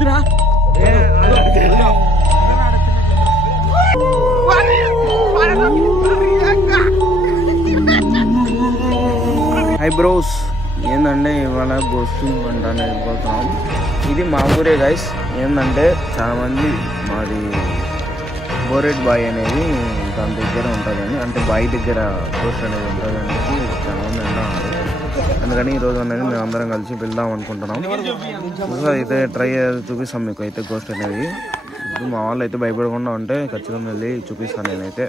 తెల్లగుందిరా high bros ఏంటంటే ఇవాళ ghost అంటానే వెళ్ళిపోతున్నాం. ఇది మా ఊరే గైస్. ఏంటంటే చాలా మంది మాది బోరెడ్ బాయ్ అనేది దాని దగ్గర ఉంటుందని, అంటే బాయ్ దగ్గర గోస్ట్ అనేది ఉంటుంది అనేసి చాలా మంది అంటున్నారు. అందుకని ఈరోజు అనేది మేము అందరం కలిసి వెళ్దాం అనుకుంటున్నాం. అయితే ట్రై చూపిస్తాం మీకు అయితే గోస్ట్ అనేది. ఇప్పుడు మా వాళ్ళు అయితే భయపడకుండా ఉంటే ఖచ్చితంగా వెళ్ళి చూపిస్తాను నేనైతే.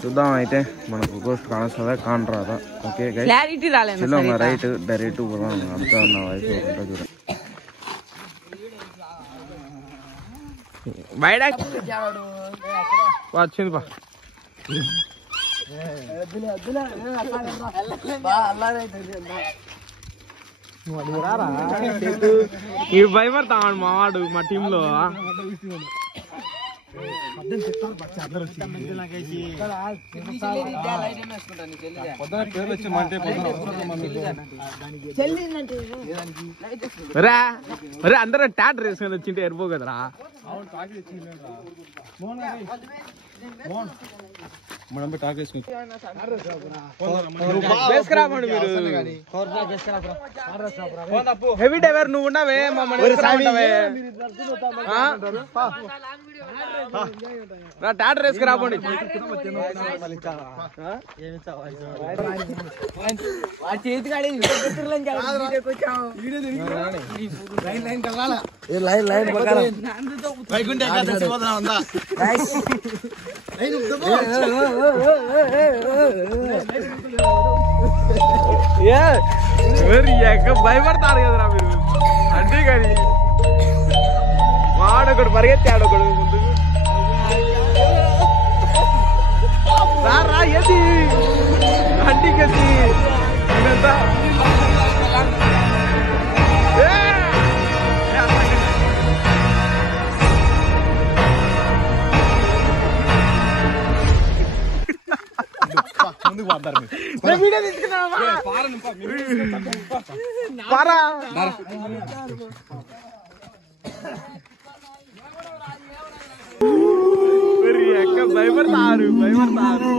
చూద్దాం అయితే మనకు గోస్ట్ కానొస్తుందా కానరాదా. ఓకే గైస్ రైట్ డైరెక్ట్ పోదాం. అంతా ఉన్న వయసు ఉంటా చూడ బయట వచ్చింది బా ఇవి భయపడతామండి మా వాడు మా టీంలో. అందరూ టాటర్ వేసుకొని వచ్చింటే ఎరిపో కదరా. హెవీ డ్రైవర్ నువ్వు ఉండవే మమ్మల్ని టాటర్ వేసుకు రాబోండి. భయపడతారు కదరా మీరు. అంటే కానీ వాడొకడు పరిగెత్తాడు ఒకడు ముందుకు. రా ఏది అంటికి భయపడతారు భయపడతారు.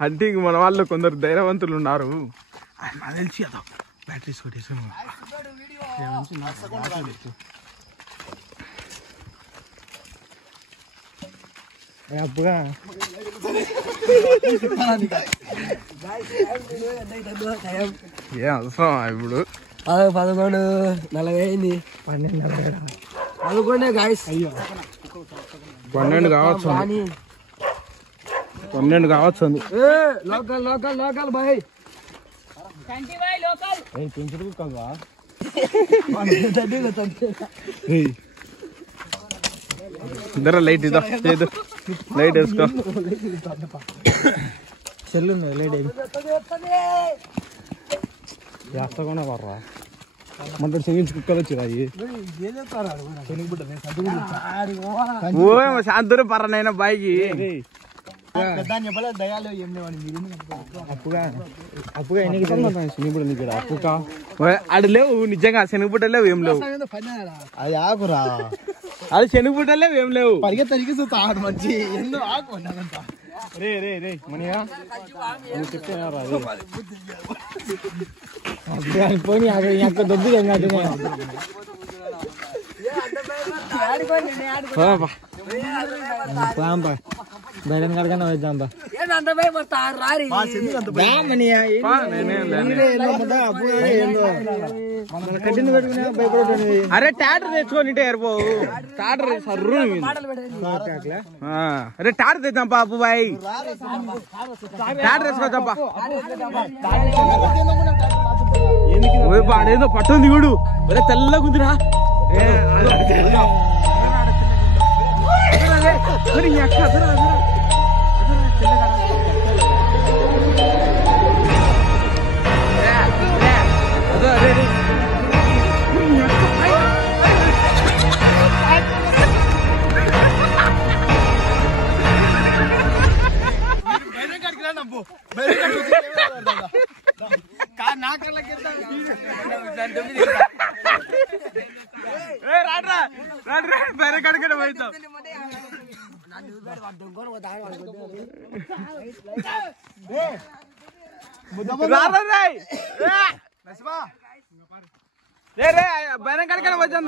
హంటింగ్ మన వాళ్ళు కొందరు ధైర్యవంతులు ఉన్నారు. తెలిసి అదా బ్యాటరీస్ కొట్టేసాను. అప్పుగా ఏ అవసరం ఇప్పుడు 11:40 అయింది. 12:40 గాయస్. అయ్యో 12 కావచ్చు, 12 కావచ్చు. లోకల్ లోకల్ లోకల్ బాయ్ ఇద్దరు లైట్ ఇద్దా లైట్ వేసుకో. చెల్లు లైట్ వేస్తాకుండా పర్రా మన చెయ్యించి కుక్కలు వచ్చిరాయి. శాంతురే పర్రనైనా బాయికి అది లేవు నిజంగా. శనగపుట్ట లేవు ఏం లేవు. అది ఆకురా, అది శనగపుట్ట లేవు ఏం లేవు. పరిగెత్తరికి ఆడు మంచి ఎన్నో ఆకు. రే రే రే మనీగా చెప్తారా పోనీ దొద్దు బయట కడకన్నా వేద్దాం. అరే టాటర్ తెచ్చుకొని ఎరిపోవు. టాటర్ సర్రు. అరే టాటర్ తెచ్చాం అప్పు బాయ్. టాటర్ వేసుకోవచ్చప్ప. ఆడేదో పట్టుంది చూడు. ఒరే తెల్లగుందిరా. బయట కడకడ వచ్చా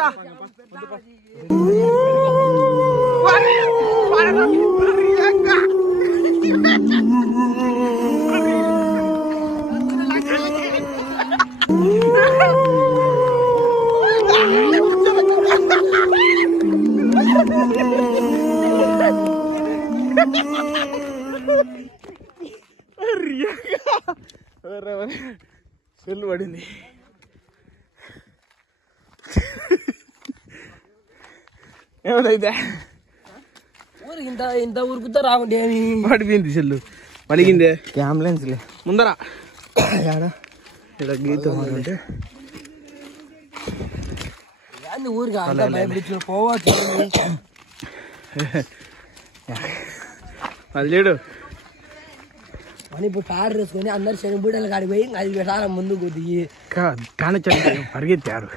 సెల్ పడింది. ఏమైతే ఇంత ఉరుకుతా రాకుంటే పడిపోయింది సెల్లు పలిగిందే. అంబులెన్స్ లే ముందర ఇక్కడ గీత అంటే ఊరికి పోవచ్చు. అది లేడు అని ఇప్పుడు ప్యాడ్ వేసుకొని అందరు శనిబుడ్డలు కాడిపోయి అది పెట్టాలి ముందు కొద్దిగా కానొచ్చాడు పరిగెత్తారు.